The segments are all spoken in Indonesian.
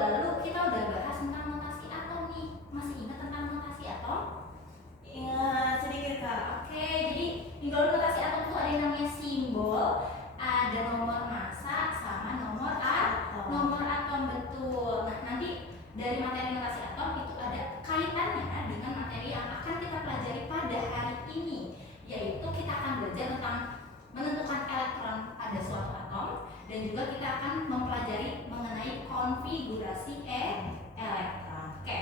lalu kita udah bahas tentang notasi atom nih. Masih ingat tentang notasi atom? Ingat sedikit Kak. Oke, jadi di dalam notasi atom itu ada yang namanya simbol, ada nomor massa sama nomor atom, betul. Nah, nanti dari materi notasi atom itu ada kaitannya dengan materi yang akan kita pelajari pada hari ini, yaitu kita akan belajar tentang menentukan elektron pada suatu atom, dan juga kita akan mempelajari mengenai konfigurasi elektron. Oke.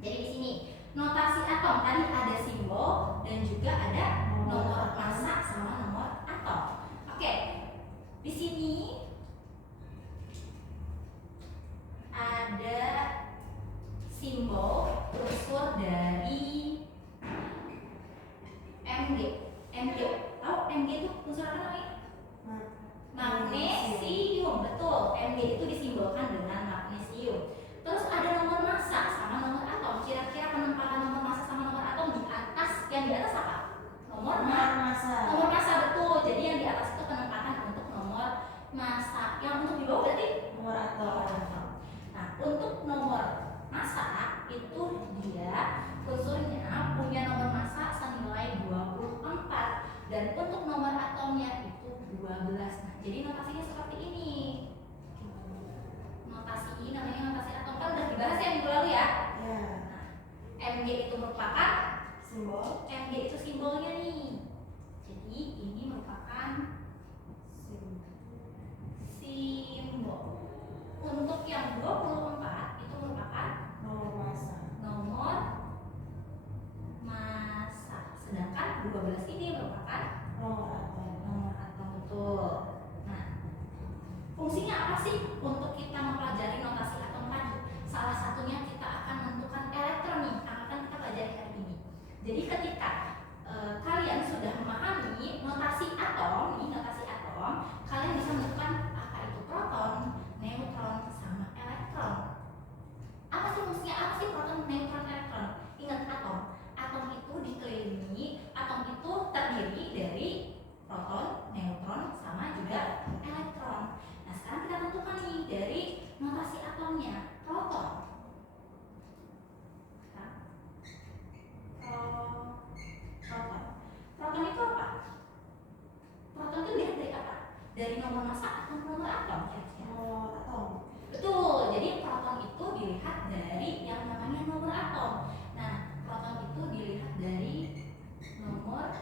Jadi di sini notasi atom tadi ada simbol dan juga ada nomor massa sama nomor atom. Oke. Di sini ada simbol unsur dari Mg. Tahu Mg itu unsur apa namanya? Magnesium, betul. Mg itu disimbolkan dengan magnesium. Terus ada nomor massa sama nomor atom. Kira-kira penempatan nomor massa sama nomor atom di atas, yang di atas apa? Nomor massa. Nomor massa, betul. Jadi yang di atas itu penempatan untuk nomor massa. Yang untuk di bawah berarti Nomor atom. Nah, untuk nomor massa itu dia unsurnya punya nomor massa senilai 24, dan untuk nomor atomnya itu 12. Nah, jadi notasinya seperti ini. Notasi ini namanya notasi atom, kan udah dibahas ya minggu lalu ya. Nah, Mg itu merupakan Simbol. Mg itu simbolnya nih. Jadi ini merupakan simbol. Untuk yang 24 itu merupakan Nomor massa. nomor massa. Sedangkan 12 ini merupakan nomor atom, betul. Nah, fungsinya apa sih untuk kita mempelajari notasi atom tadi? Salah satunya kita akan menentukan elektron nih, yang akan kita pelajari hari ini. Jadi ketika kalian sudah memahami notasi atom, kalian bisa menentukan apa itu proton, neutron, sama elektron. Apa sih fungsinya? Apa sih proton, neutron, elektron? Ingat atom. Atom itu dikelilingi, atom itu terdiri dari proton, neutron, sama juga elektron. Nah, sekarang kita tentukan nih dari notasi atomnya. Proton. Proton itu apa? Proton itu dilihat dari apa? Dari nomor massa atau nomor atom? Nomor atom. Betul. Jadi proton itu dilihat dari yang namanya nomor atom. Nah, proton itu dilihat dari nomor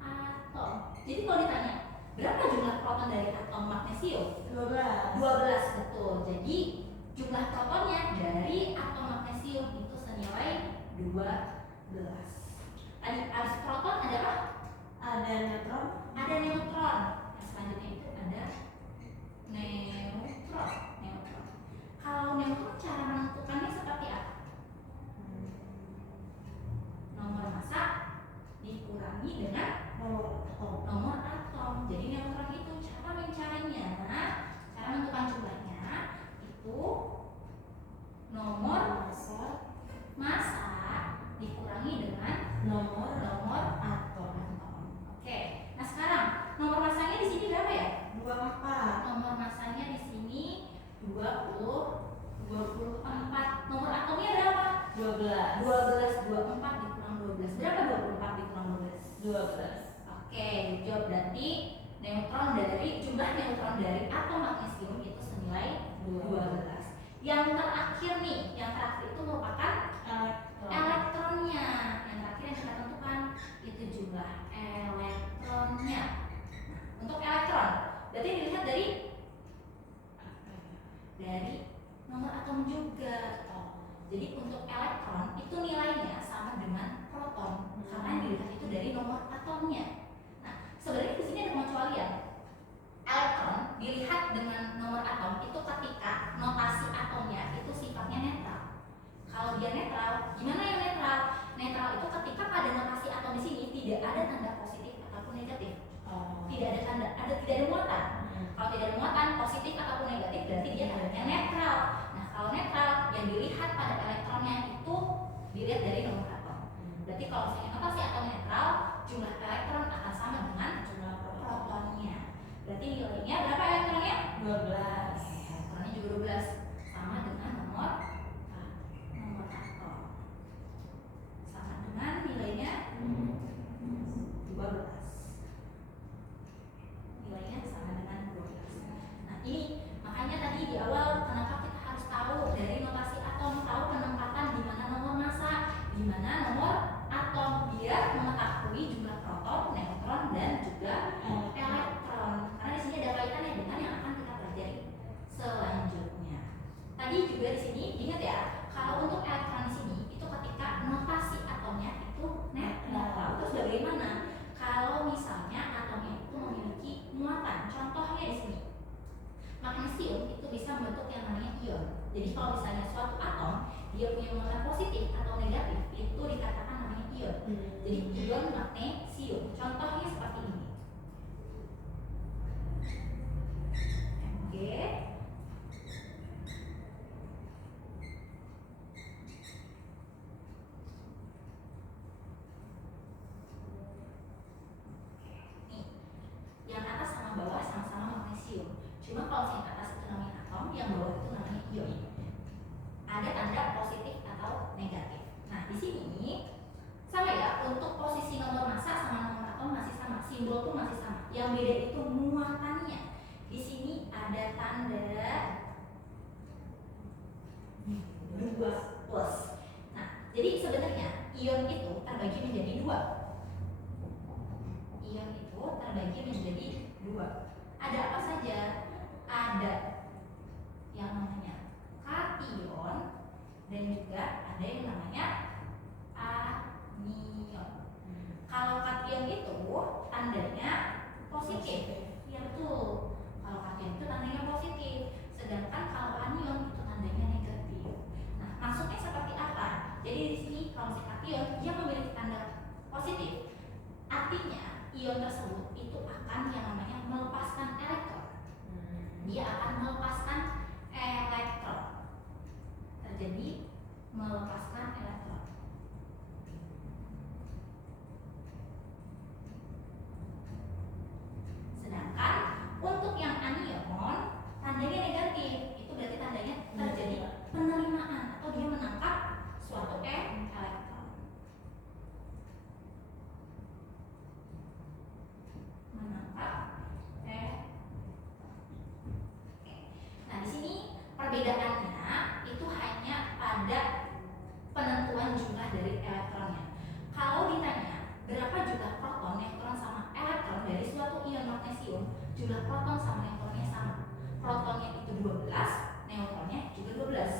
atom. Jadi kalau ditanya, berapa jumlah proton dari atom magnesium? 12, betul. Jadi jumlah protonnya dari atom magnesium itu senilai 12. Tadi habis proton ada apa? Ada neutron. Ada neutron. Yang selanjutnya itu ada neutron. Kalau neutron cara menentukannya seperti apa? Nomor massa dikurangi dengan nomor atom. Jadi neutron itu cara mencarinya. Nah, cara menentukan jumlahnya itu nomor massa dikurangi dengan nomor atom. Oke. Nah, sekarang nomor massanya di sini berapa ya? 24. Nomor massanya di sini 24. Nomor atomnya berapa? 12. 24 dikurang 12. Berapa 24 dikurang 12? Oke, jawab. Berarti neutron dari jumlah neutron dari atom magnesium itu senilai 12. Yang terakhir nih, yang terakhir itu merupakan elektronnya. Yang terakhir yang kita tentukan itu jumlah elektronnya. Nah, untuk elektron berarti dilihat dari nomor atom juga. Jadi untuk elektron itu nilainya sama dengan proton, karena dilihat itu dari nomor atomnya. Nah, sebenarnya di sini ada pengecualian. Elektron dilihat dengan nomor atom itu ketika notasi atomnya itu sifatnya netral. Kalau dia netral, gimana yang netral? Netral itu ketika pada notasi atom di sini tidak ada tanda positif ataupun negatif. Tidak ada tanda, tidak ada muatan. Kalau tidak ada muatan positif ataupun negatif, berarti dia adanya netral. Nah, kalau netral yang dilihat pada elektronnya itu dilihat dari nomor atom. Berarti kalau misalnya notasi atom netral, jumlah elektron sini ingat ya, kalau untuk elektron di sini itu ketika notasi atomnya itu netral. Terus bagaimana kalau misalnya atomnya itu memiliki muatan? Contohnya di sini. Magnesium itu bisa membentuk yang namanya ion. Jadi kalau misalnya suatu atom dia punya muatan positif atau negatif, itu dikatakan namanya ion. Jadi ion magnesium. Contohnya seperti ini. Oke. Nih, yang atas sama bawah sama-sama magnesium. Cuma kalau yang atas itu namanya atom, yang bawah itu namanya ion. Ada tanda positif atau negatif. Nah, di sini sama ya, untuk posisi nomor massa sama nomor atom masih sama, simbol pun masih sama. Yang beda itu muatannya. Di sini ada tanda 2 plus. Nah, jadi sebenarnya ion itu terbagi menjadi 2. Ion itu terbagi menjadi 2. Ada apa saja? Ada yang namanya kation dan juga ada yang namanya anion. Kalau kation itu tandanya positif. Ya betul. Kalau kation itu tandanya positif, sedangkan kalau anion itu tandanya negatif. Nah, maksudnya seperti apa? Jadi di sini kalau si kation dia memiliki tanda positif, artinya ion tersebut itu akan yang namanya melepaskan elektron. Dia akan melepaskan elektron. Terjadi melepaskan elektron. Sedangkan untuk yang anion tandanya negatif, itu berarti tandanya terjadi penerimaan atau dia menangkap suatu elektron. Menangkap Nah, di sini perbedaannya itu hanya pada penentuan jumlah dari elektronnya. Kalau ditanya berapa jumlah proton, neutron sama elektron dari suatu ion magnesium, jumlah proton sama neutronnya sama. Protonnya itu 12, neutronnya juga 12.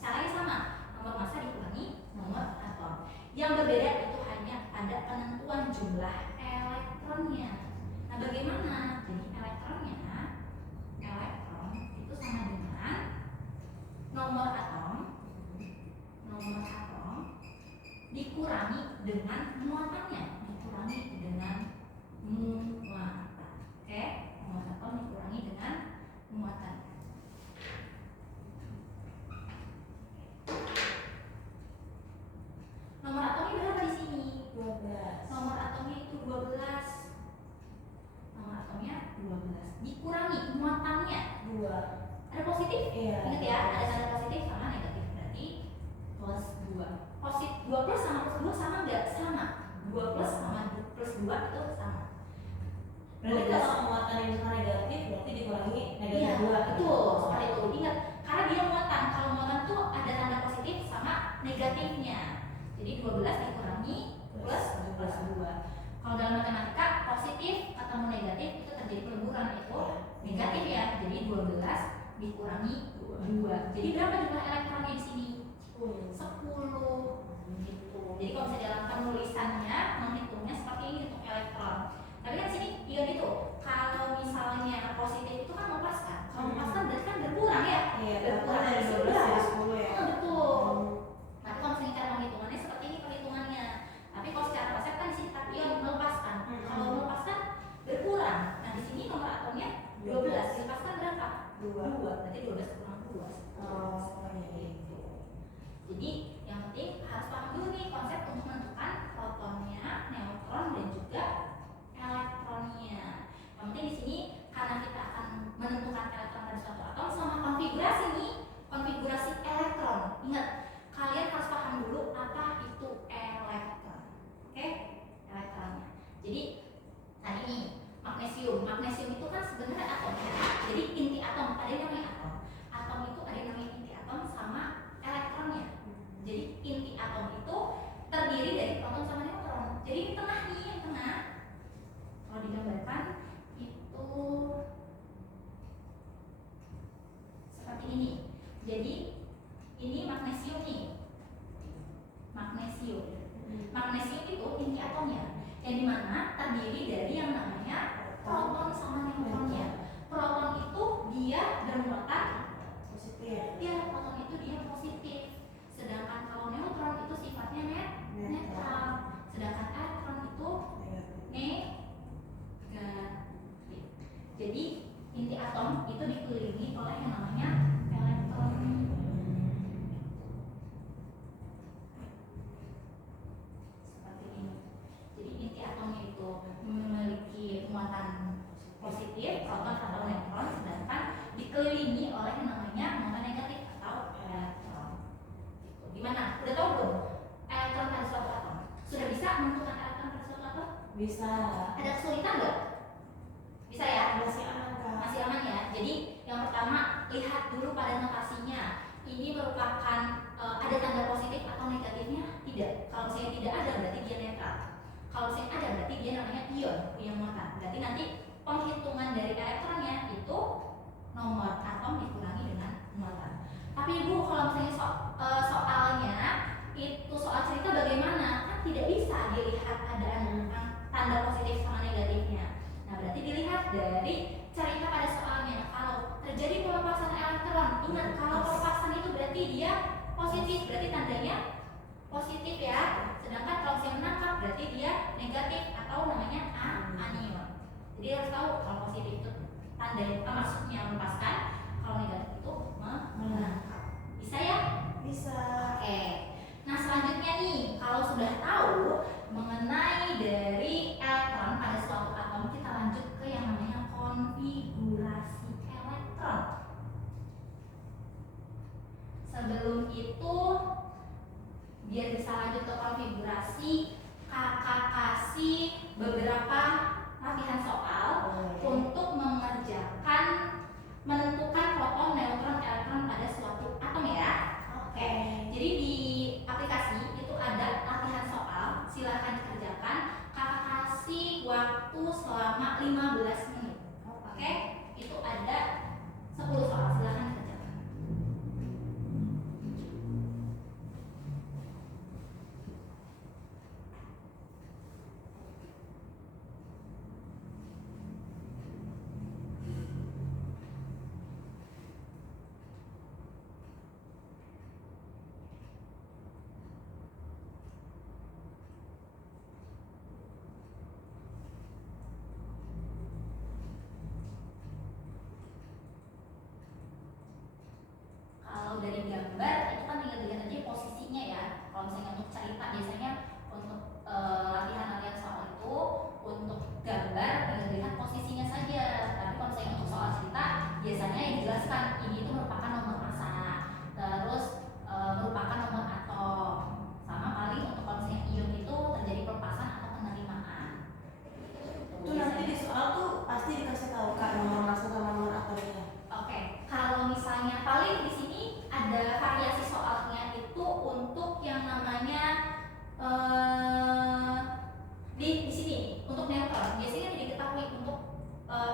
Caranya sama, nomor massa dikurangi nomor atom. Yang berbeda itu hanya pada penentuan jumlah elektronnya. Nah, bagaimana? Jadi elektron itu sama dengan nomor atom dikurangi dengan muatannya, dikurangi dengan muatan. Oke, nomor atom dikurangi dengan muatan. Nomor atomnya berapa di sini? 12. Nomor atomnya itu 12. Nomor atomnya 12 dikurangi muatannya 2. ada positif? Iya. Ingat ya, ada tanda positif sama negatif, berarti plus 2. Positif 2 plus sama plus 2 sama enggak? Sama. 2 plus sama plus 2 itu sama. Berarti kalau muatan yang misalnya negatif berarti dikurangi negatif Iya, 2. betul, seperti itu. Ingat, karena dia muatan. Kalau muatan tuh ada tanda positif sama negatifnya. Jadi 12 dikurangi plus 2. Kalau dalam matematika positif ketemu negatif itu terjadi peleburan, itu negatif ya. Jadi 12 dikurangi 2. Jadi berapa jumlah elektronnya di sini? 10. Gitu. Jadi kalau misalnya dalam penulisannya menghitungnya seperti ini untuk elektron. Tapi kan sini ion itu kalau misalnya positif itu kan melepaskan. Kalau melepaskan berarti kan berkurang ya? Iya, Berkurang dari 12 jadi 10 ya. Betul. Tapi kalau misalnya cara penghitungannya seperti ini perhitungannya. Tapi kalau secara konsep kan di sini ion melepaskan. Kalau melepaskan berkurang. Nah, di sini nomor atomnya 12. Dilepaskan berapa? 2. Berarti 12 kurang 2. Oh, iya. Ini magnesium nih. Magnesium. Magnesium itu inti atomnya, yang dimana terdiri dari yang namanya proton sama neutronnya. Proton itu dia bermuatan positif. Ya, proton itu dia positif. Sedangkan kalau neutron itu sifatnya netral. Sedangkan elektron itu negatif. Jadi inti atom itu dikelilingi oleh yang namanya elektron. Seperti ini. Jadi inti atomnya itu memiliki muatan positif, proton atau neutron, sedangkan dikelilingi oleh yang namanya muatan negatif atau elektron. Gimana? Udah tahu belum? Elektron pada suatu atom. Sudah bisa menentukan elektron pada suatu atom? Bisa. Ada kesulitan nggak? Bisa ya? Masih aman Kak. Masih aman ya. Jadi yang pertama lihat dulu pada notasinya. Ini merupakan ada tanda positif atau negatifnya? Tidak. Kalau misalnya tidak ada berarti dia netral. Kalau misalnya ada berarti dia namanya ion, punya muatan. Berarti nanti penghitungan dari elektronnya itu nomor atom dikurangi dengan muatan. Tapi Ibu kalau misalnya soalnya itu soal cerita bagaimana? Kan tidak bisa dilihat ada tanda positif sama negatifnya. Nah berarti dilihat dari cerita pada soalnya. Kalau terjadi pelepasan elektron, ingat kalau pelepasan itu berarti dia positif, berarti tandanya positif ya. Sedangkan kalau saya menangkap berarti dia negatif atau namanya anion. Jadi harus tahu kalau positif itu tandanya maksudnya melepaskan, kalau negatif itu menangkap. Bisa ya? Bisa. Oke. Nah selanjutnya nih, kalau sudah tahu mengenai dari elektron pada suatu atom, kita lanjut ke yang namanya konfigurasi elektron. Sebelum itu, biar bisa lanjut ke konfigurasi, kakak kasih beberapa latihan soal untuk mengerjakan menentukan proton, neutron, elektron pada suatu atom ya. Oke. Jadi di aplikasi itu ada latihan soal, silahkan dikerjakan. Kakak kasih waktu selama 15 menit. Oke. Itu ada 10 soal, silahkan dikerjakan. Kalau dari gambar itu kan tinggal dilihat aja posisinya ya. Kalau misalnya untuk cerita biasanya untuk latihan-latihan soal itu untuk gambar tinggal dilihat posisinya saja. Tapi kalau misalnya untuk soal cerita biasanya yang dijelaskan ini itu merupakan nomor massa, terus merupakan nomor atom, sama paling untuk kalau misalnya ion itu terjadi pelepasan atau penerimaan. Itu nanti di soal tuh pasti dikasih tahu Kak nomor massa sama nomor atomnya. Oke, kalau misalnya paling di sini ada variasi soalnya itu untuk yang namanya di sini untuk neutron biasanya tidak diketahui untuk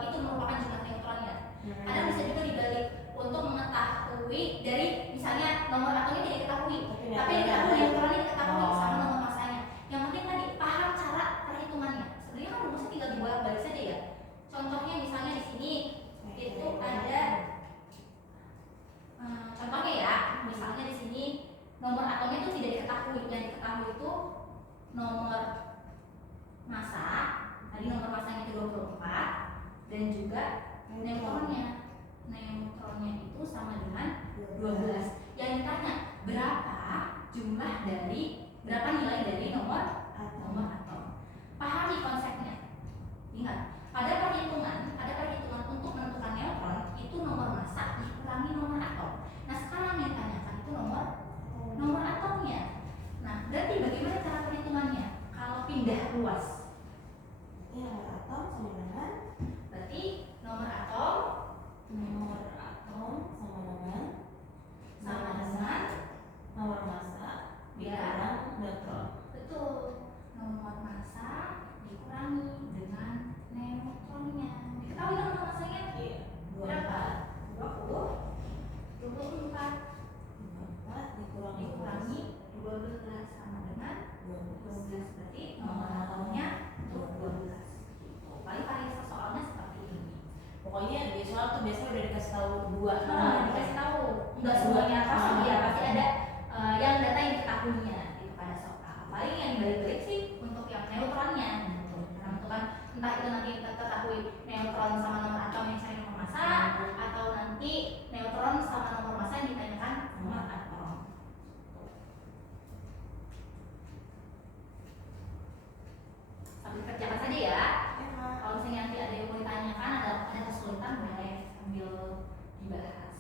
itu merupakan jumlah neutronnya. Ada bisa juga dibalik untuk mengetahui dari misalnya nomor atomnya tidak diketahui, tapi diketahui neutronnya diketahui sama nomor massanya. Yang penting tadi paham cara perhitungannya. Sebenarnya kan rumusnya tinggal dibolak-balik saja ya. Contohnya misalnya di sini itu ada contohnya ya, misalnya di sini nomor atomnya itu tidak diketahui, yang diketahui itu nomor massa, tadi nomor massanya itu 24 dan juga neutronnya. Neutronnya itu sama dengan 12. Yang ditanya berapa jumlah dari berapa nilai dari nomor atom. Pahami konsepnya. Ingat, pada perhitungan untuk menentukan neutron itu nomor massa dikurangi nomor atom. Nah sekarang yang ditanyakan itu nomor atomnya. Nah berarti bagaimana cara perhitungannya? Kalau pindah luas, Ya, atom sama dengan berarti nomor atom sama dengan sama nomor atomnya untuk 12 gitu. Paling variasi soalnya seperti ini. Pokoknya di soal tuh biasanya udah dikasih tahu dua. Dikasih tahu nggak semuanya pasti ya, pasti ada yang data yang diketahuinya gitu pada soal. Paling yang dibalik-balik sih untuk yang neutronnya gitu. Karena itu kan entah itu nanti kita ketahui neutron sama nomor atom yang cari nomor massa, atau nanti neutron sama nomor massa yang ditanyakan nomor atom. Sambil kerjakan saja ya. Kalau misalnya nanti ada yang mau ditanyakan, ada kesulitan, boleh sambil dibahas.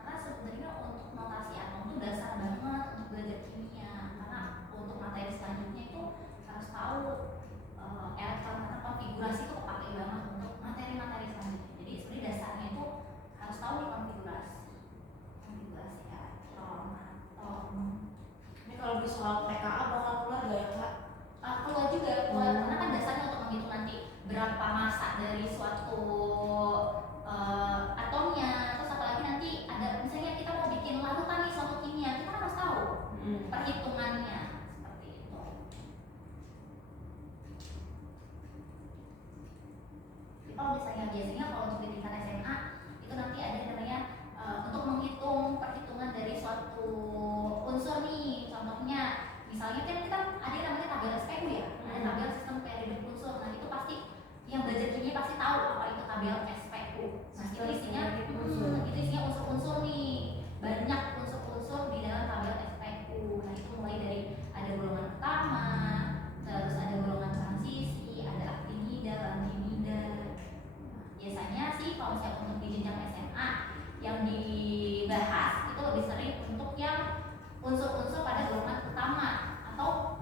Karena sebenarnya untuk notasi atom itu dasar banget untuk belajar kimia. Karena untuk materi selanjutnya itu harus tahu elektron, karena konfigurasi itu kepake banget untuk materi-materi selanjutnya. Jadi sebenarnya dasarnya itu harus tahu nih konfigurasi elektron, atom. Ini kalau di soal PKA bakal keluar gak ya Kak? Keluar juga, karena kan dasarnya untuk menghitung nanti berapa massa dari suatu atomnya. Terus apalagi nanti ada misalnya kita mau bikin larutan nih suatu kimia, kita harus tahu perhitungannya seperti itu. Jadi kalau misalnya biasanya kalau untuk di tingkat SMA itu nanti ada namanya untuk menghitung perhitungan dari suatu unsur nih. Contohnya misalnya kan kita ada yang namanya tabel SPU ya, ada tabel sistem periodik unsur. Nah itu pasti yang belajar kimia pasti tahu apa itu tabel SPU. Nah itu isinya unsur-unsur nih, banyak unsur-unsur di dalam tabel SPU. Nah itu mulai dari ada golongan utama, terus ada golongan transisi, ada aktinida, lantinida. Nah, biasanya sih kalau misalnya untuk di jenjang SMA yang dibahas itu lebih sering untuk yang unsur-unsur pada golongan utama atau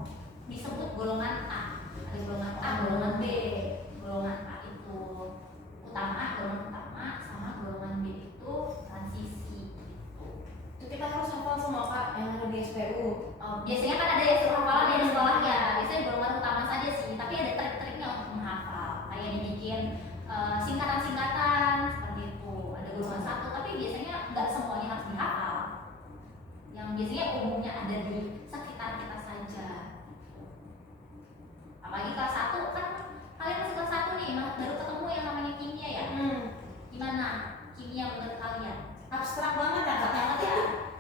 disebut golongan A. Ada golongan A, golongan B. Golongan A itu utama, golongan utama, sama golongan B itu transisi gitu. Itu kita harus hafal semua Kak yang ada di SPU. Biasanya kan ada yang suruh hafalan ya di sekolah ya. Biasanya golongan utama saja sih, tapi ada trik-triknya untuk menghafal. Kayak dibikin singkatan-singkatan seperti itu. Ada golongan satu, tapi biasanya nggak semuanya harus dihafal. Yang biasanya umumnya ada di sekitar kita saja. Apalagi kelas 1 kan kalian masih kelas 1 nih, baru ketemu yang namanya kimia ya. Gimana kimia menurut kalian? Abstrak banget ya Kak? Banget ya.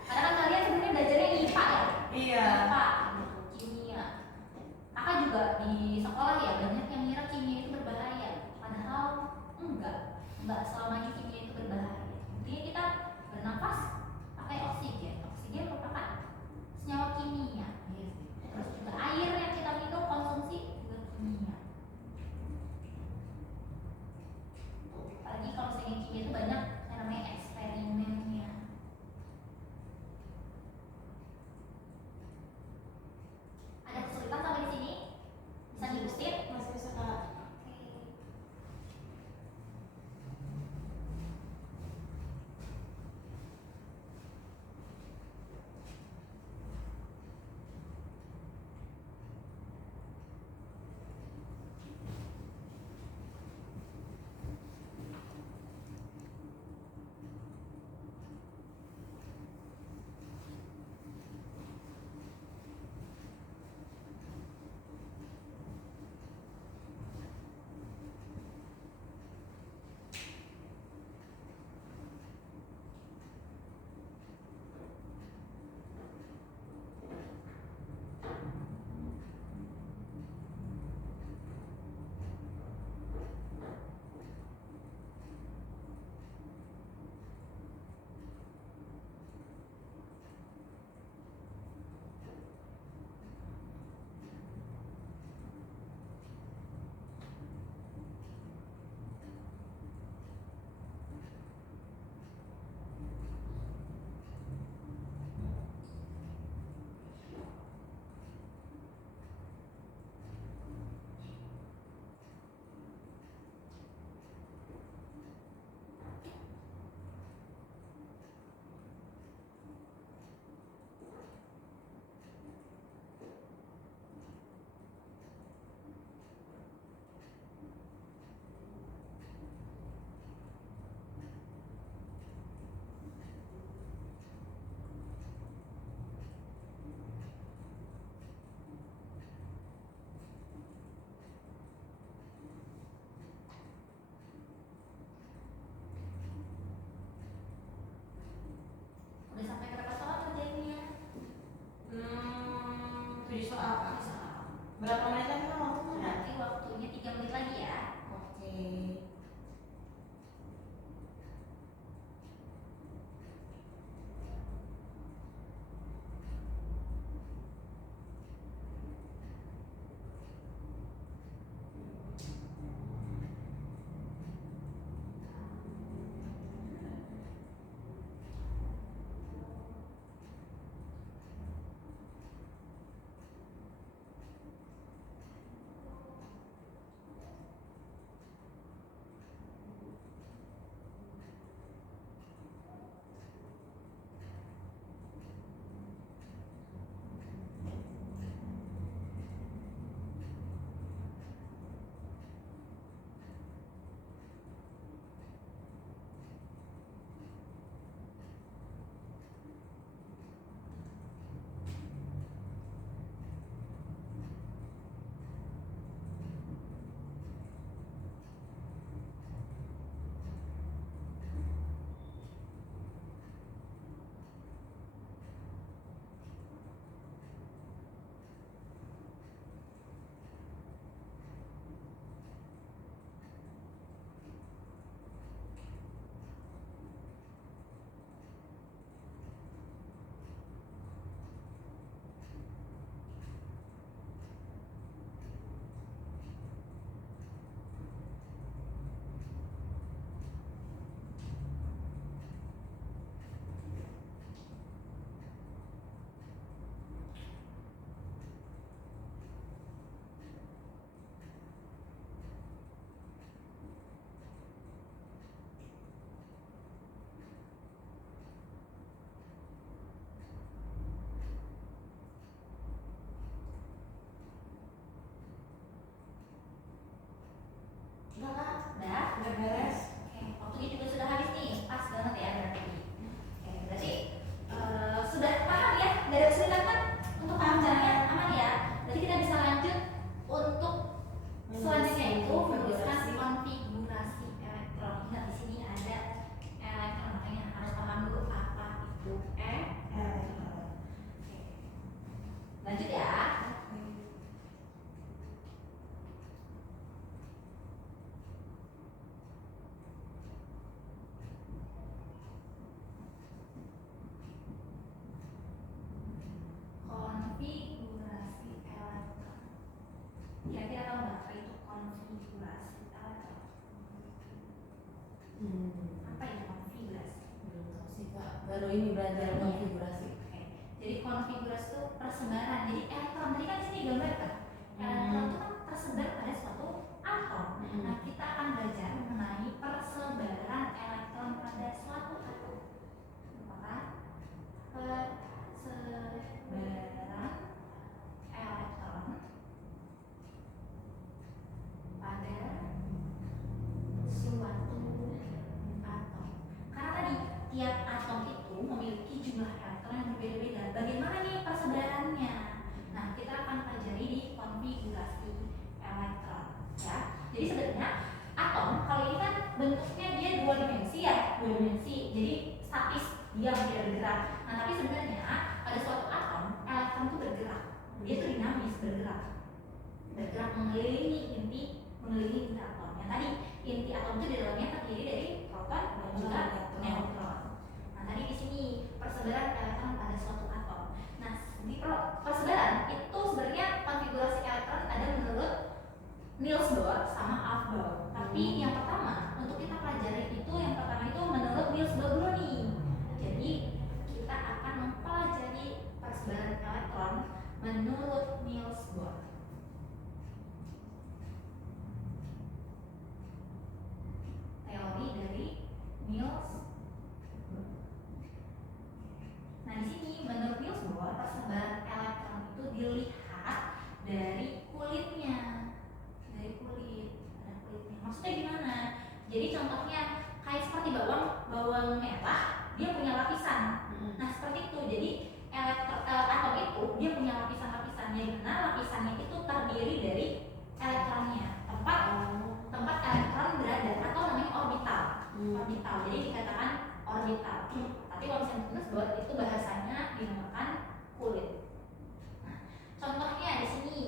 Karena kan kalian sebenarnya belajarnya IPA ya. Iya. IPA gitu, kimia. Kakak juga di sekolah ya banyak yang ngira kimia itu berbahaya. Padahal enggak selamanya kimia itu berbahaya. Intinya kita bernafas pakai oksigen. Oksigen merupakan baru ini belajar konfigurasi. Oke. Jadi konfigurasi itu persebaran. Jadi elektron tadi kan di sini gambar kan. Elektron itu kan tersebar pada suatu atom. Nah, kita akan belajar mengenai persebaran elektron pada suatu atom. Maka persebaran elektron pada suatu atom. Karena tadi tiap atom itu memiliki jumlah elektron yang berbeda-beda. Bagaimana nih persebarannya? Nah, kita akan pelajari di konfigurasi elektron, ya. Jadi sebenarnya atom kalau ini kan bentuknya dia dua dimensi ya, dua dimensi. Jadi statis, dia tidak bergerak. Nah, tapi sebenarnya pada suatu atom elektron itu bergerak. Dia itu dinamis, bergerak mengelilingi inti atom. Yang tadi inti atom itu di dalamnya terdiri dari proton dan juga neutron. Nah, tadi di sini persebaran elektron pada suatu atom. Nah, di persebaran itu sebenarnya konfigurasi elektron ada menurut Niels Bohr sama Alf Bohr. Tapi yang pertama untuk kita pelajari itu yang pertama itu menurut Niels Bohr dulu nih. Jadi kita akan mempelajari persebaran elektron menurut Niels Bohr. Teori dari Niels Bohr. Nah, di sini menurut Niels Bohr persebaran elektron itu dilihat dari kulitnya. Dari kulit, ada kulitnya. Maksudnya gimana? Jadi contohnya kayak seperti bawang merah, dia punya lapisan. Nah, seperti itu. Jadi atom itu dia punya lapisan-lapisannya, di mana lapisannya itu terdiri dari elektronnya. Tempat elektron berada atau namanya orbital. Orbital. Jadi dikatakan orbital. Tapi kalau misalnya buat itu bahasanya dinamakan kulit. Nah, contohnya di sini.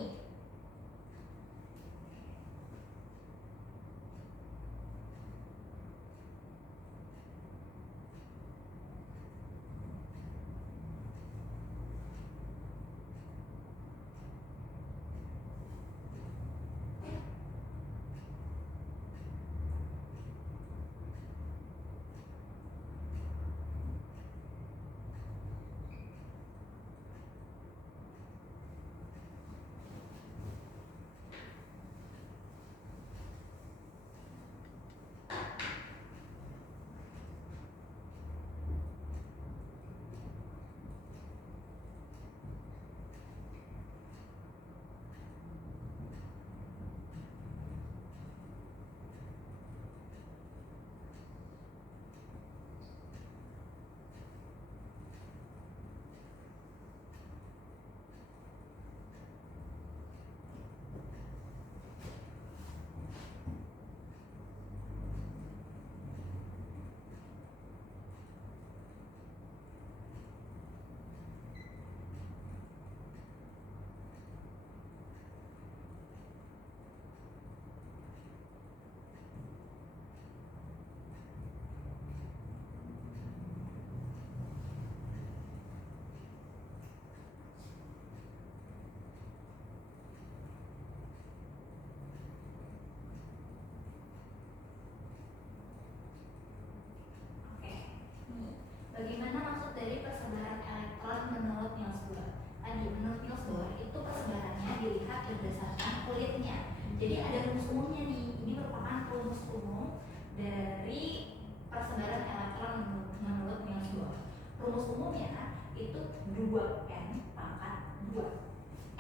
Bagaimana maksud dari persebaran elektron menurut Niels Bohr? Tadi menurut Niels Bohr itu persebarannya dilihat berdasarkan kulitnya. Jadi ada rumus umumnya nih. Ini merupakan rumus umum dari persebaran elektron menurut Niels Bohr. Rumus umumnya itu 2n pangkat 2.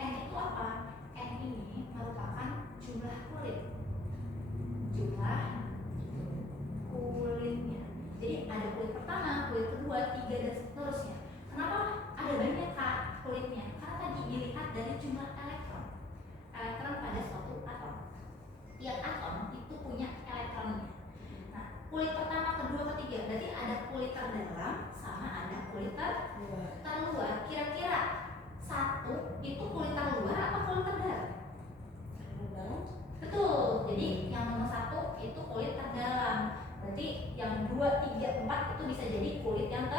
N itu apa? N ini merupakan jumlah kulit. Jumlah kulitnya. Jadi ada kulit pertama, kulit kedua, 3 dan seterusnya. Kenapa ada banyak Kak kulitnya? Karena tadi dilihat dari jumlah elektron. Elektron pada suatu atom. Tiap atom itu punya elektronnya. Nah, kulit pertama, kedua, ketiga, berarti ada kulit terdalam sama ada kulit terluar. Kira-kira satu itu kulit terluar atau kulit terdalam? Betul. Jadi yang nomor 1 itu kulit terdalam. Berarti yang 2, 3, 4 itu bisa jadi kulit yang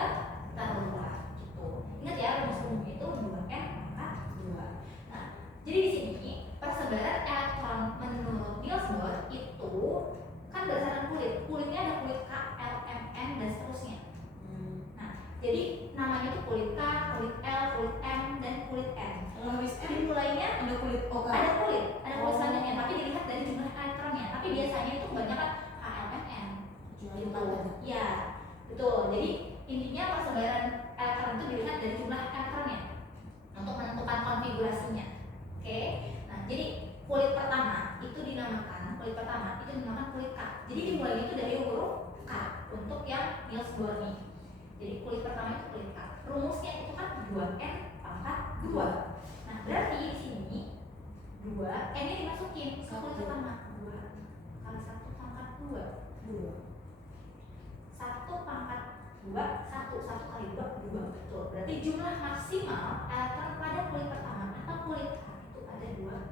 terluar gitu. Ingat ya, rumus umum itu 2n pangkat 2. Nah, jadi di sini persebaran elektron menurut Niels Bohr itu kan berdasarkan kulit. Kulitnya ada kulit K, L, M, N dan seterusnya. Nah, jadi Jadi namanya tuh kulit K, kulit L, kulit M, dan kulit N. Kalau habis M Jadi mulainya ada kulit O kan? ada kulit Oh. selanjutnya, tapi dilihat dari jumlah elektronnya. Tapi biasanya itu kebanyakan KLMN. Cuma Gitu. 4 aja. Iya, betul. Jadi intinya persebaran elektron itu dilihat dari jumlah elektronnya untuk menentukan konfigurasinya. Oke. Nah, jadi kulit pertama itu dinamakan kulit K. Jadi dimulai itu dari huruf K untuk yang Niels Bohr nih. Jadi kulit pertama itu kulit K. Rumusnya itu kan 2N pangkat 2. Nah, berarti di sini 2 N nya dimasukin ke kulit pertama. 2 kali 1 pangkat 2. 1 pangkat 2, 1 kali 2, 2. Betul. Berarti jumlah maksimal elektron pada kulit pertama atau kulit K itu ada 2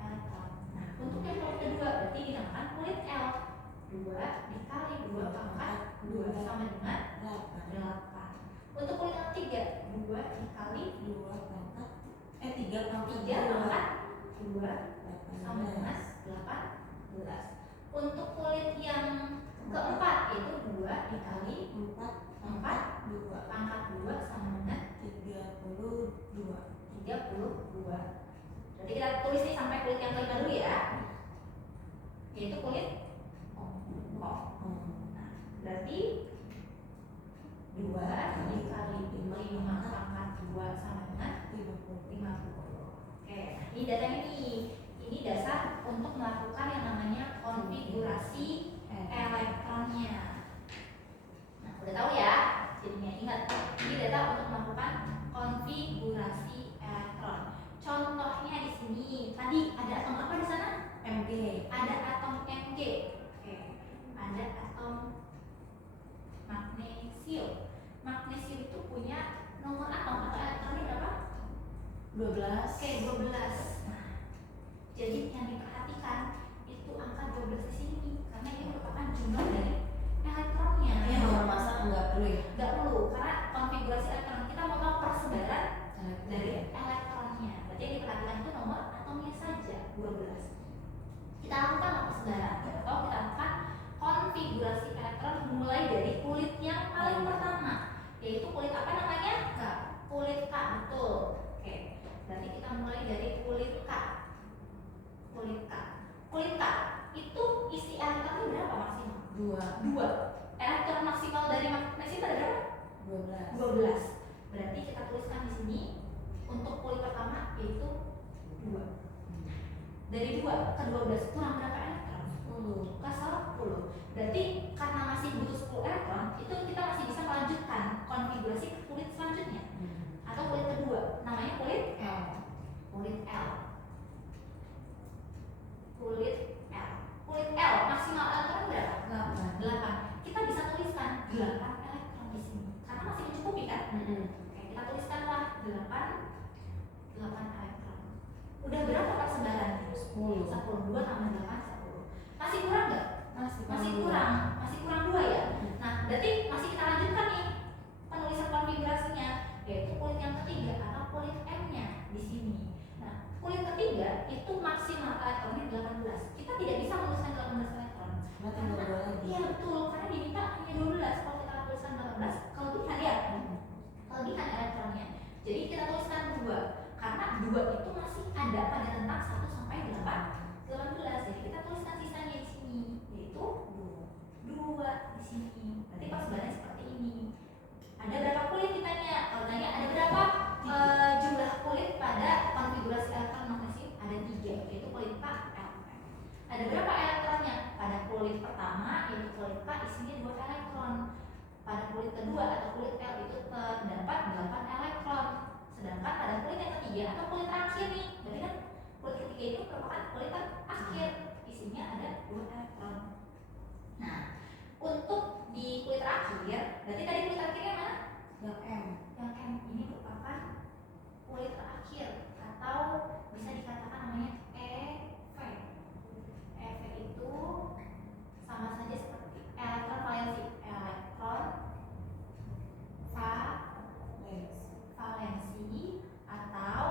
elektron. Nah, untuk yang kulit kedua berarti dinamakan kulit L. 2 dikali 2 pangkat 2 sama dengan 8. Untuk kulit yang ketiga 2 dikali 3 pangkat 2 sama dengan 18. Untuk kulit yang keempat itu 2 dikali 4 pangkat 2 sama dengan 32. Jadi kita tulis nih sampai kulit yang kelima dulu ya, yaitu kulit O. Nah, berarti 2 dikali 5 pangkat 2 sama dengan 50. Oke, nah ini datanya nih. Ini dasar untuk melakukan yang namanya konfigurasi elektronnya. Nah, udah tahu ya? Jadinya ingat, ini data untuk melakukan konfigurasi elektron. Contohnya di sini tadi ada atom apa di sana? Mg. Ada atom Mg. Oke. Ada atom magnesium. Magnesium itu punya nomor atom atau elektronnya berapa? 12. Oke, 12. Nah, jadi yang diperhatikan itu angka 12 di sini karena ini merupakan jumlah dari elektronnya. Ini nomor massa enggak perlu ya? Nggak perlu karena konfigurasi elektron kita mau tahu persebaran dari elektronnya. Berarti yang diperhatikan itu nomor atomnya saja 12. Kita lakukan persebaran atau kita lakukan konfigurasi elektron mulai dari kulit yang paling pertama, yaitu kulit apa namanya? K. Kulit K, betul. Oke. Berarti kita mulai dari kulit K. Kulit K itu isi elektronnya berapa maksimal? 2. Elektron maksimal dari magnesium ada berapa? 12. Berarti kita tuliskan di sini untuk kulit pertama yaitu 2. Dari 2 ke 12 kurang berapa elektron? 10. Kasar 10. Berarti karena masih butuh 10 elektron, itu kita masih bisa melanjutkan konfigurasi ke kulit selanjutnya. Atau kulit kedua, namanya kulit L. Kulit L maksimal elektron berapa? 8. Kita bisa tuliskan 8 elektron di sini. Karena masih mencukupi kan? Oke, kita tuliskanlah 8 elektron. Udah berapa persebaran? 10. 2 tambah 8 10. Masih kurang nggak? Masih kurang 2 ya. Nah, berarti masih kita lanjutkan nih penulisan konfigurasinya, yaitu kulit yang ketiga atau kulit M-nya di sini. Nah, kulit ketiga itu maksimal elektronnya 18. Kita tidak bisa menuliskan 18 elektron. Iya betul, karena diminta hanya 12. Kalau kita tuliskan 18, kelebihan ya. Kelebihan elektronnya. Jadi kita tuliskan 2. Karena 2 itu masih ada pada rentang 1 sampai 18. Jadi kita tuliskan sisanya di sini, yaitu 2 di sini. Berarti persebarannya seperti ini. Ada berapa kulit ditanya? Kalau tanya ada berapa jumlah kulit pada konfigurasi elektron magnesium? Ada 3, yaitu kulit K, L, M. Ada berapa elektronnya? Pada kulit pertama yaitu kulit K isinya 2 elektron. Pada kulit kedua atau kulit L itu terdapat 8 elektron. Sedangkan pada kulit yang ketiga atau kulit terakhir nih, berarti kan kulit ketiga itu merupakan kulit terakhir, isinya ada 2 elektron. Nah, untuk di kulit terakhir, berarti tadi kulit terakhirnya mana? Yang M. Yang M ini merupakan kulit terakhir atau bisa dikatakan namanya EV. EV itu sama saja seperti elektron valensi. Valensi atau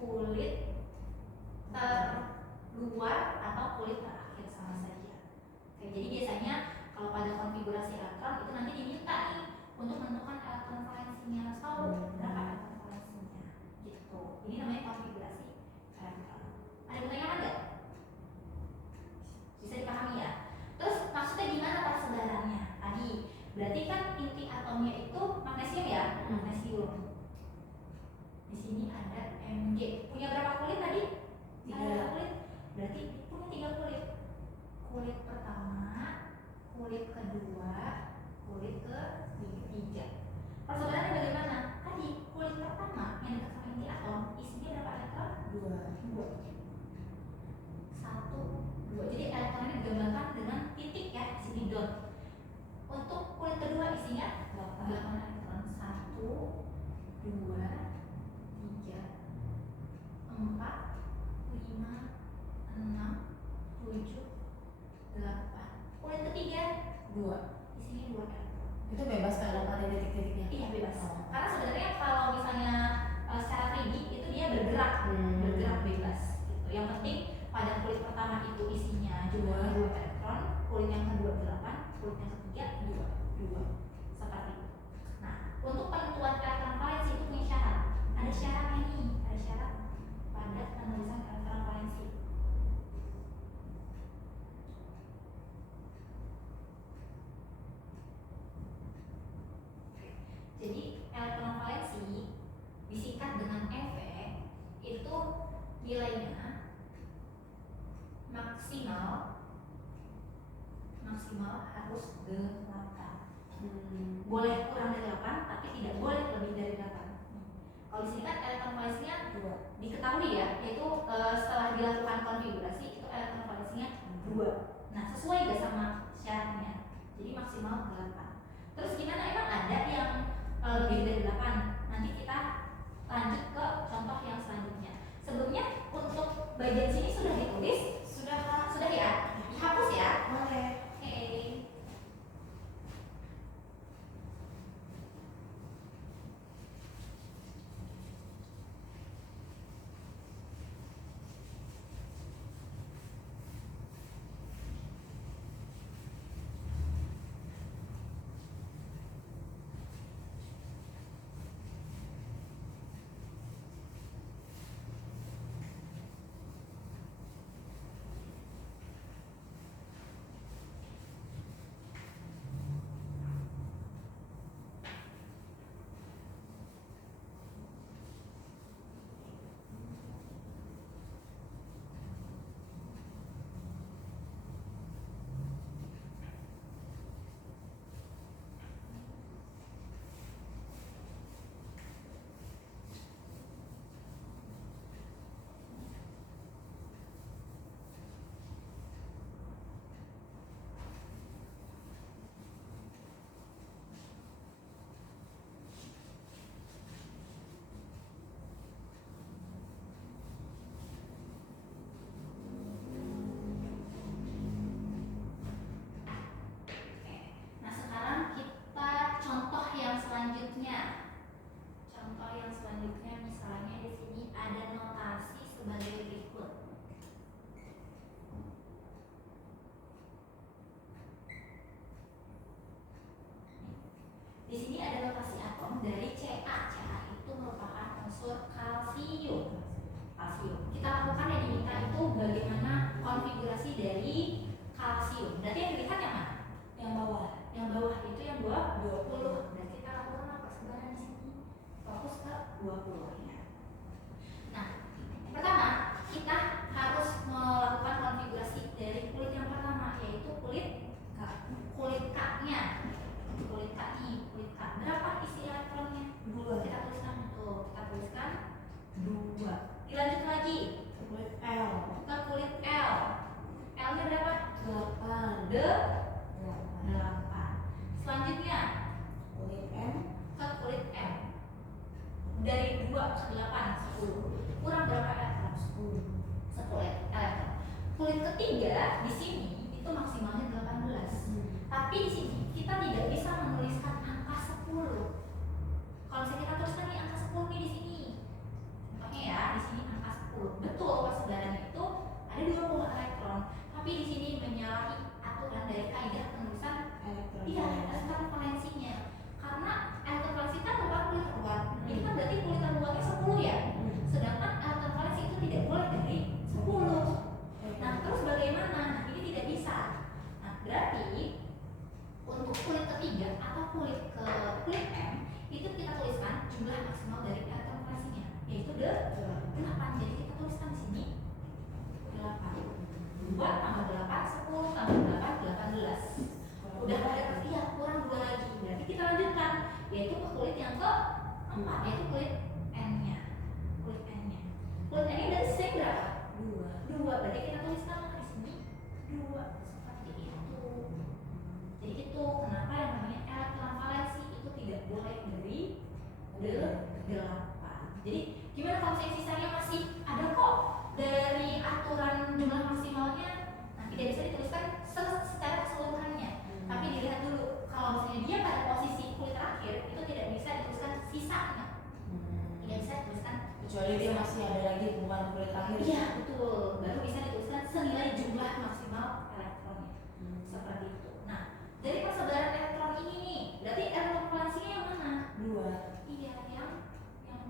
kulit terluar atau kulit terakhir sama saja. Oke, jadi biasanya kalau pada konfigurasi elektron itu nanti diminta nih untuk menentukan elektron valensinya. Harus tahu berapa elektron valensinya gitu. Ini namanya konfigurasi elektron. Ada pertanyaan nggak? Bisa dipahami ya? Terus maksudnya gimana persebarannya? Tadi berarti kan inti atomnya itu magnesium ya, magnesium. Di sini ada Mg. Punya berapa kulit tadi? 3 kulit. Berarti punya 3 kulit. Kulit pertama, kulit kedua, kulit ketiga. Persebarannya bagaimana? Tadi kulit pertama yang dekat sama inti atom isinya berapa elektron? 2. 1, 2. Jadi elektronnya digambarkan dengan titik ya, di sini dot. Untuk kulit kedua isinya 8 elektron. 1, 2, 3, 4, 5, 6, 7, 8. Kulit ketiga 2. Isinya 2 elektron. Itu bebas kan ada titik-titiknya? Iya bebas. Karena sebenarnya kalau misalnya secara 3D itu dia bergerak, bergerak bebas. Gitu. Yang penting pada kulit pertama itu isinya 2 elektron, kulit yang kedua 8, kulit yang ketiga 2. Seperti itu. Nah, untuk penentuan elektron valensi itu punya syarat. Ada syaratnya nih, ada syarat pada penulisan elektron valensi. Jadi elektron valensi disingkat dengan Ev itu nilainya maksimal harus 8. Boleh kurang dari 8 tapi tidak boleh lebih dari 8. Kalau di sini kan elektron valensinya diketahui ya, yaitu setelah dilakukan konfigurasi itu elektron valensinya 2. Nah, sesuai gak sama syaratnya? Jadi maksimal 8. Terus gimana, emang ada yang lebih dari 8? Nanti kita lanjut ke contoh yang selanjutnya. Sebelumnya untuk bagian sini sudah ditulis? Sudah ya? Dihapus ya? Boleh. Oke. Nah, sekarang kita contoh yang selanjutnya. Contoh yang selanjutnya misalnya di sini ada notasi sebagai berikut. Di sini ada notasi atom dari Ca. Ca itu merupakan unsur kalsium. Kita lakukan yang diminta itu bagaimana konfigurasi dari kalsium. Berarti yang dilihat yang mana? Yang bawah. Yang bawah itu yang 20. Berarti kita lakukan persebaran di sini. Fokus ke 20 ya. Nah, pertama kita harus melakukan konfigurasi dari kulit yang pertama, yaitu kulit K-nya. Kulit K nih, kulit K. Berapa isi elektronnya? 2. Kita tuliskan tuh, kita tuliskan 2. Dilanjut lagi Kulit L. ke kulit L. L-nya berapa? 8. 8. Selanjutnya Kulit M. ke kulit M. Dari 2 ke 8, 10. Kurang berapa elektron? 10 elektron. Kulit ketiga di sini itu maksimalnya 18. Tapi di sini kita tidak bisa menuliskan angka 10. Kalau misalnya kita tuliskan nih angka 10 nih di sini. Contohnya ya, di sini angka 10. Betul persebarannya itu ada 20 elektron. Tapi di sini menyalahi aturan dari kaidah penulisan Elektron. elektron valensinya. Karena atau kulit ke kulit M, itu kita tuliskan jumlah maksimal dari elektron valensnya, yaitu 8. Jadi kita tuliskan di sini 8. 2 tambah 8, 10 tambah 8, 18. Udah ada kurang 2 lagi. Berarti kita lanjutkan, yaitu ke kulit yang ke-4, yaitu kulit N-nya. Kulit N-nya. Kulit N-nya dari sini berapa? 2. Berarti kita tuliskan di sini 2. Seperti itu. Jadi itu kenapa yang namanya elektron valensi itu tidak boleh dari 8. Jadi gimana kalau misalnya sisanya masih ada kok dari aturan jumlah maksimalnya, nah tidak bisa dituliskan secara keseluruhannya. Tapi dilihat dulu, kalau misalnya dia pada posisi kulit terakhir itu tidak bisa dituliskan sisanya. Tidak bisa dituliskan kecuali dia masih ada lagi bukan kulit akhir. Iya betul, baru bisa dituliskan senilai jumlah maksimal elektronnya. Seperti itu. Nah, dari persebaran elektron ini nih, berarti elektron valensinya yang mana? 2. Iya, yang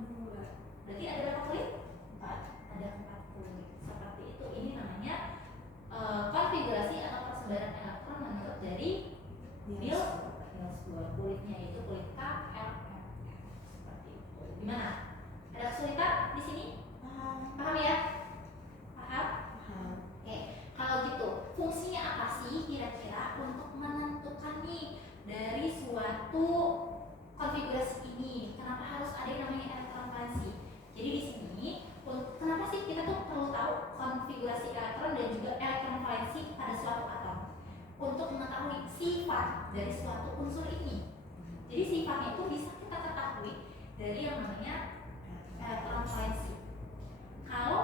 2. Berarti ada berapa kulit? 4. Ada 4 kulit. Seperti itu. Ini namanya konfigurasi atau persebaran elektron menurut dari Niels Bohr. Kulitnya itu kulit K, L, M. Seperti itu. Gimana? Ada kesulitan di sini? Paham ya? Paham? Oke. Kalau gitu, fungsinya apa sih kira-kira untuk menentukan nih dari suatu konfigurasi ini? Kenapa harus ada yang namanya elektron valensi? Jadi di sini, kenapa sih kita tuh perlu tahu konfigurasi elektron dan juga elektron valensi pada suatu atom? Untuk mengetahui sifat dari suatu unsur ini. Jadi sifatnya itu bisa kita ketahui dari yang namanya elektron valensi. Kalau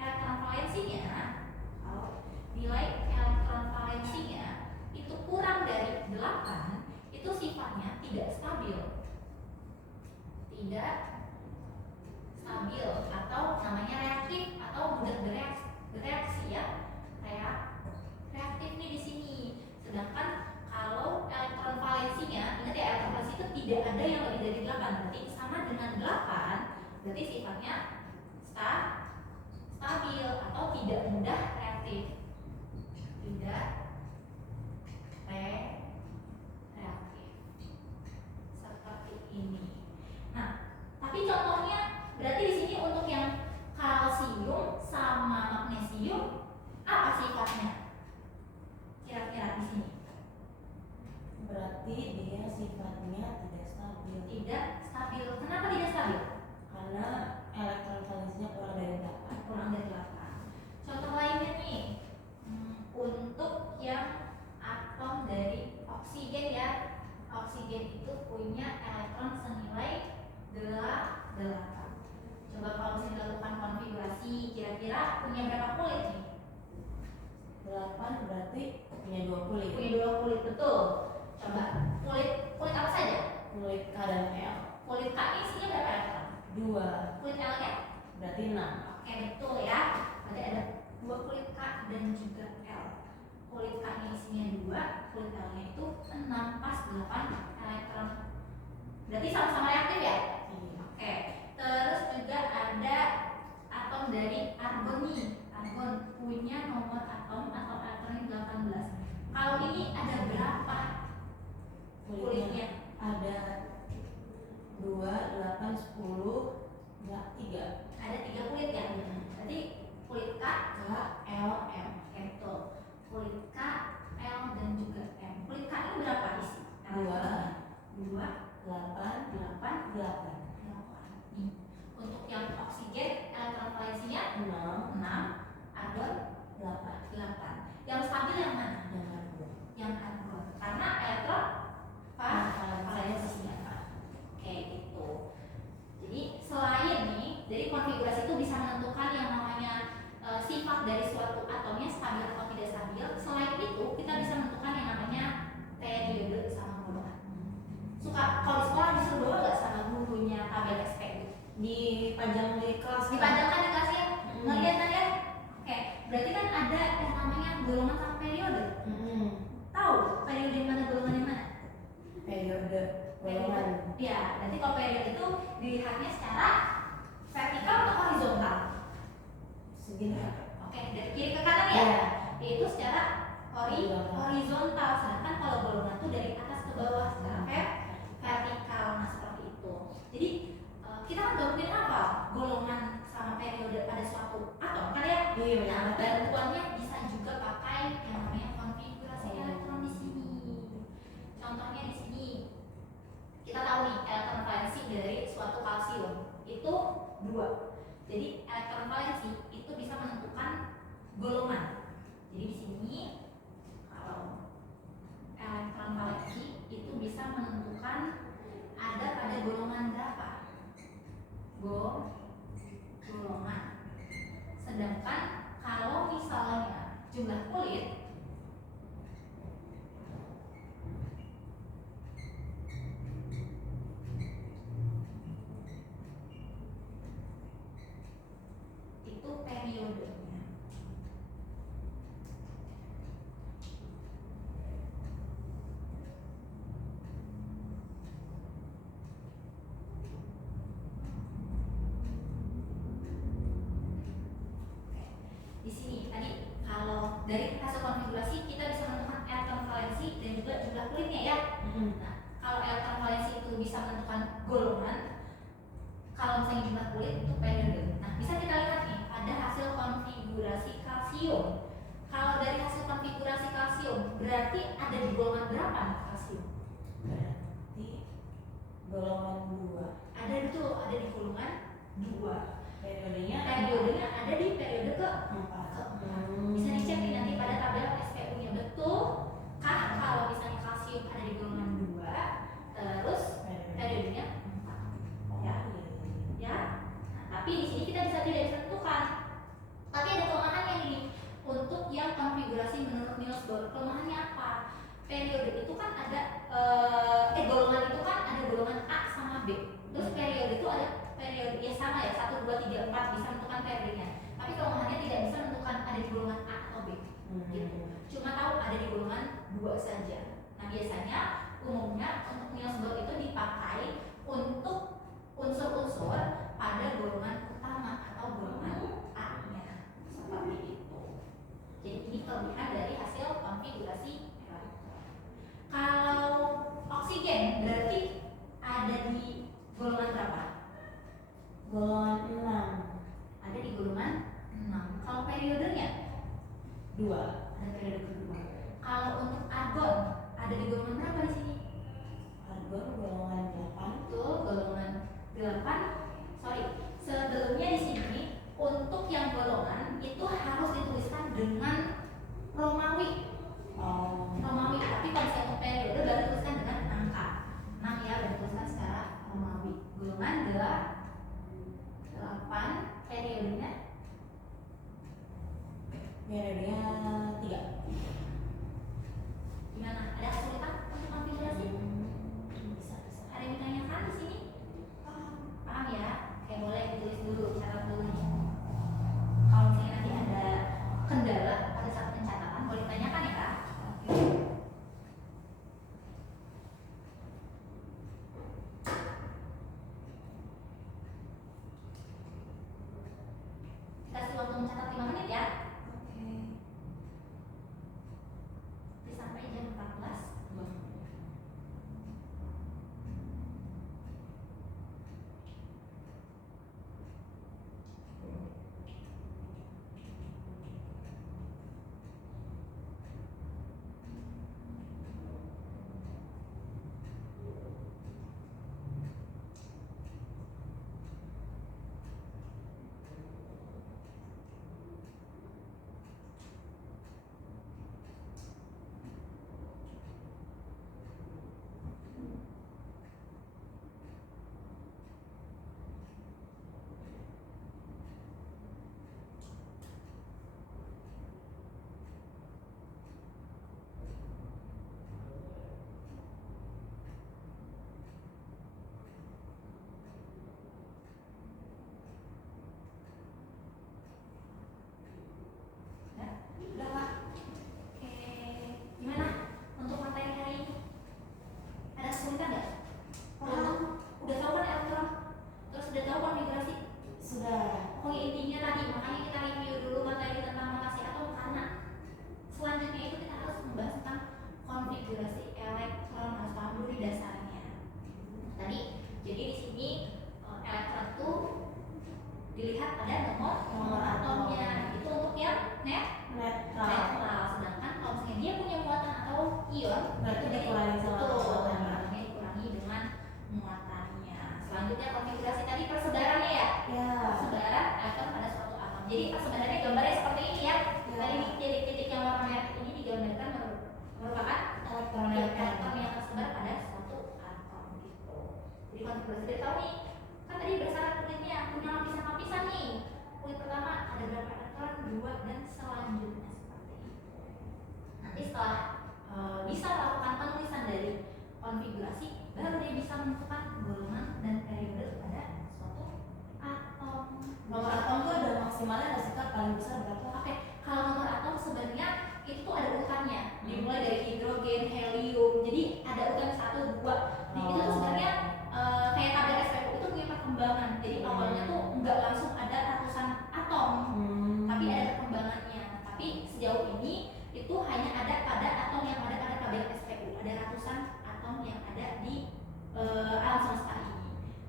elektron valensinya, kalau nilai elektron valensinya itu kurang dari 8, itu sifatnya tidak stabil. Tidak stabil atau namanya reaktif atau mudah bereaksi ya. Reaktif nih di sini. Sedangkan kalau elektron valensinya, ingat ya elektron valensi itu tidak ada yang lebih dari 8, berarti sama dengan 8, berarti sifatnya stabil atau tidak mudah reaktif. Tidak reaktif. Seperti ini. Nah, tapi contohnya berarti di sini untuk yang kalsium sama magnesium apa sifatnya? Kira-kira di sini. Berarti dia sifatnya tidak stabil. Tidak stabil. Kenapa tidak stabil? Karena elektron valensinya kurang dari 8. Kurang dari 8. Contoh lainnya nih, untuk yang atom dari oksigen ya. Oksigen itu punya elektron senilai 8. Coba kalau misalnya dilakukan konfigurasi, kira-kira punya berapa kulit nih? 8 berarti punya 2 kulit. Punya 2 kulit, betul. Coba kulit apa saja? Kulit K dan L. Kulit K ini isinya berapa elektron? 2. Kulit L nya? Berarti 6. Oke betul ya. Berarti ada 2 kulit K dan juga L. Kulit K nya isinya 2, kulit L nya itu 6 pas 8 elektron. Berarti sama-sama reaktif ya? Oke. Terus juga ada atom dari argon nih. Argon punya nomor atom atau elektronnya 18. Kalau ini ada berapa kulitnya? Ada 2, 8, 10, 3. Ada 3 kulit ya? Berarti kulit K, L, M. Betul. Kulit K, L dan juga M. Kulit K ini berapa isi? 2, 8. Nih. Untuk yang oksigen elektron valensinya 6, argon 8. Yang stabil yang mana? Yang argon. Karena elektron valensinya. Oke gitu. Jadi selain nih dari konfigurasi itu bisa menentukan yang namanya sifat dari suatu atomnya stabil atau tidak stabil. Selain itu kita bisa menentukan yang namanya periode sama golongan. Suka kalau di sekolah disuruh bawa nggak sama gurunya tabel SPG? Dipajang di kelas. Dipajangkan di kelas ya? Ngeliat ya? Oke, berarti kan ada yang namanya golongan sama periode. Tahu periode yang mana golongan yang mana? Periode golongan. Ya, nanti kalau periode itu dilihatnya secara vertikal atau horizontal? Segini. Oke, dari kiri ke kanan ya? Yaitu secara horizontal. Sedangkan kalau golongan itu dari atas ke bawah secara golongan. Sedangkan kalau misalnya jumlah kulit itu periodenya. Di sini tadi kalau dari hasil konfigurasi kita bisa menentukan elektron valensi dan juga jumlah kulitnya ya. Nah, kalau elektron valensi itu bisa menentukan golongan, kalau misalnya jumlah kulit itu periode. Nah, bisa kita lihat nih pada hasil konfigurasi kalsium. Kalau dari hasil konfigurasi kalsium berarti ada di golongan berapa nih kalsium? Berarti golongan 2. Ada betul, ada di golongan 2. Periodenya Ada di periode ke 4. Bisa dicek nih nanti pada tabel SPU-nya betul kah kalau misalnya kalsium ada di golongan 2 terus periodenya 4 ya. Ya. Nah, relasi, baru dia bisa menentukan golongan dan periode pada suatu atom. Nomor atom tuh ada maksimalnya nggak sih Kak? Paling besar berapa? Oke, kalau nomor atom sebenarnya itu tuh ada urutannya, dimulai dari hidrogen, helium, jadi ada urutan 1, 2. Nah, itu tuh sebenarnya kayak tabel SPU itu punya perkembangan. Jadi awalnya tuh nggak langsung ada ratusan atom, tapi ada perkembangannya. Tapi sejauh ini itu hanya ada pada atom yang ada pada tabel SPU. Ada ratusan atom yang ada di alam semesta ini.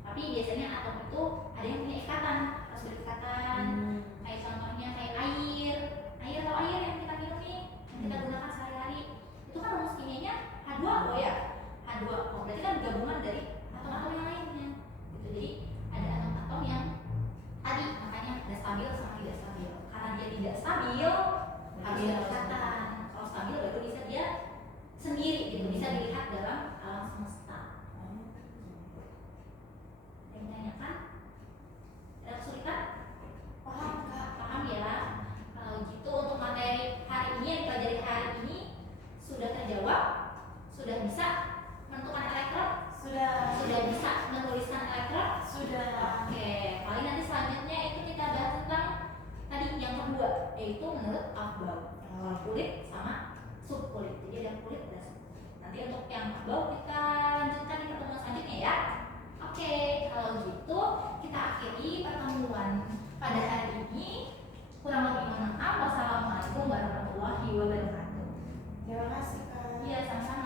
Tapi biasanya atom itu ada yang punya ikatan, harus berikatan. Kayak contohnya kayak air. Atau air yang kita minum nih, yang kita gunakan sehari-hari. Itu kan rumus kimianya H2O ya. H2O berarti kan gabungan dari atom-atom yang lainnya. Gitu. Jadi ada atom-atom yang tadi makanya ada stabil sama tidak stabil. Karena dia tidak stabil harus berikatan. Kalau stabil baru bisa dia sendiri gitu, bisa dilihat dalam alam semesta. Yang ditanyakan? Ada kesulitan? Paham Kak? Paham ya? Kalau gitu untuk materi hari ini yang dipelajari hari ini sudah terjawab? Sudah bisa menentukan elektron? Sudah bisa menuliskan elektron? Sudah. Oke, paling nanti selanjutnya itu kita bahas tentang tadi yang kedua, yaitu menurut Aufbau. Kulit sama subkulit. Jadi ada kulit dan subkulit. Nanti untuk yang Aufbau kita lanjutkan di pertemuan selanjutnya ya. Oke, kalau gitu kita akhiri pertemuan pada hari ini. Kurang lebih mohon maaf. Wassalamualaikum warahmatullahi wabarakatuh. Terima kasih Kak. Iya, sama-sama.